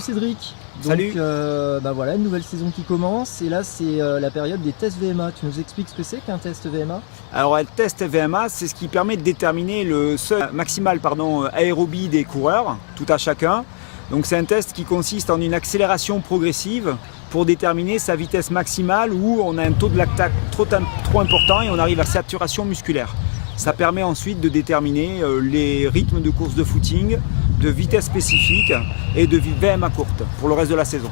Salut Cédric. Donc, Salut. Voilà, une nouvelle saison qui commence et là c'est la période des tests VMA. Tu nous expliques ce que c'est qu'un test VMA? Alors le test VMA, c'est ce qui permet de déterminer le seuil maximal aérobie des coureurs, tout à chacun. Donc c'est un test qui consiste en une accélération progressive pour déterminer sa vitesse maximale où on a un taux de lactate trop important et on arrive à saturation musculaire. Ça permet ensuite de déterminer les rythmes de course de footing, de vitesse spécifique et de VMA courte pour le reste de la saison.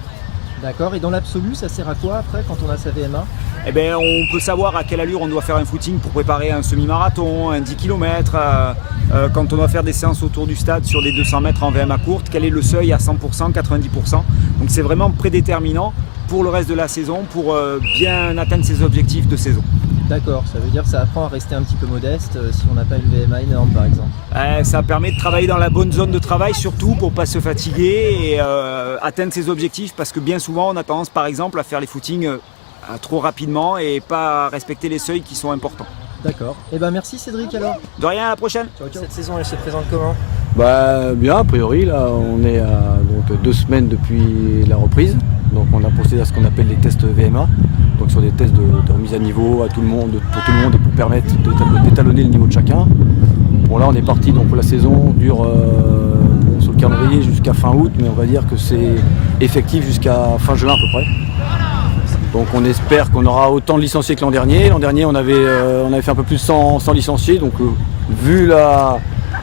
D'accord, et dans l'absolu, ça sert à quoi après quand on a sa VMA? Eh bien, on peut savoir à quelle allure on doit faire un footing pour préparer un semi-marathon, un 10 km, quand on doit faire des séances autour du stade sur des 200 mètres en VMA courte, quel est le seuil à 100%, 90%. Donc c'est vraiment prédéterminant pour le reste de la saison, pour bien atteindre ses objectifs de saison. D'accord, ça veut dire que ça apprend à rester un petit peu modeste si on n'a pas une VMA énorme par exemple. Ça permet de travailler dans la bonne zone de travail, surtout pour ne pas se fatiguer et atteindre ses objectifs, parce que bien souvent on a tendance par exemple à faire les footings trop rapidement et pas respecter les seuils qui sont importants. D'accord, et merci Cédric alors. De rien, à la prochaine. Ciao, ciao. Cette saison elle se présente comment? Bien, a priori, là on est à 2 semaines depuis la reprise. Donc on a procédé à ce qu'on appelle les tests VMA, donc sur des tests de remise à niveau pour tout le monde et pour permettre d'étalonner le niveau de chacun. Bon là on est parti, donc la saison dure sur le calendrier jusqu'à fin août, mais on va dire que c'est effectif jusqu'à fin juin à peu près. Donc on espère qu'on aura autant de licenciés que l'an dernier. L'an dernier on avait fait un peu plus de 100 licenciés, donc vu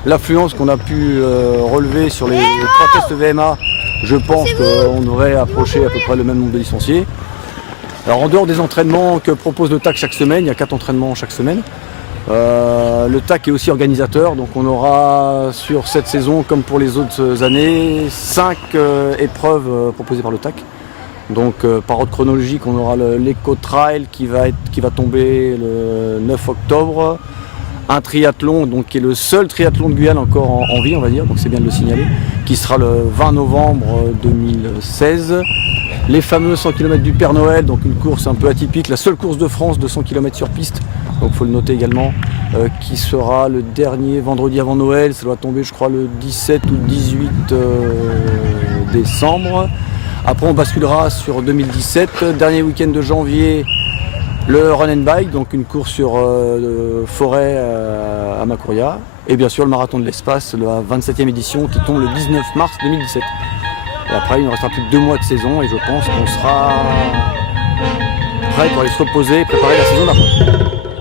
l'affluence qu'on a pu relever sur les 3 tests VMA, je pense qu'on devrait approcher à peu près le même nombre de licenciés. Alors en dehors des entraînements que propose le TAC chaque semaine, il y a 4 entraînements chaque semaine. Le TAC est aussi organisateur, donc on aura sur cette saison, comme pour les autres années, 5 épreuves proposées par le TAC. Donc par ordre chronologique, on aura l'Eco Trail qui va tomber le 9 octobre. Un triathlon, donc qui est le seul triathlon de Guyane encore en vie, on va dire, donc c'est bien de le signaler, qui sera le 20 novembre 2016. Les fameux 100 km du Père Noël, donc une course un peu atypique, la seule course de France de 100 km sur piste, donc il faut le noter également, qui sera le dernier vendredi avant Noël, ça doit tomber je crois le 17 ou 18 décembre. Après on basculera sur 2017, dernier week-end de janvier, le Run and Bike, donc une course sur forêt à Macouria. Et bien sûr le Marathon de l'Espace, la 27e édition qui tombe le 19 mars 2017. Et après il ne restera plus que 2 mois de saison et je pense qu'on sera prêt pour aller se reposer et préparer la saison d'après.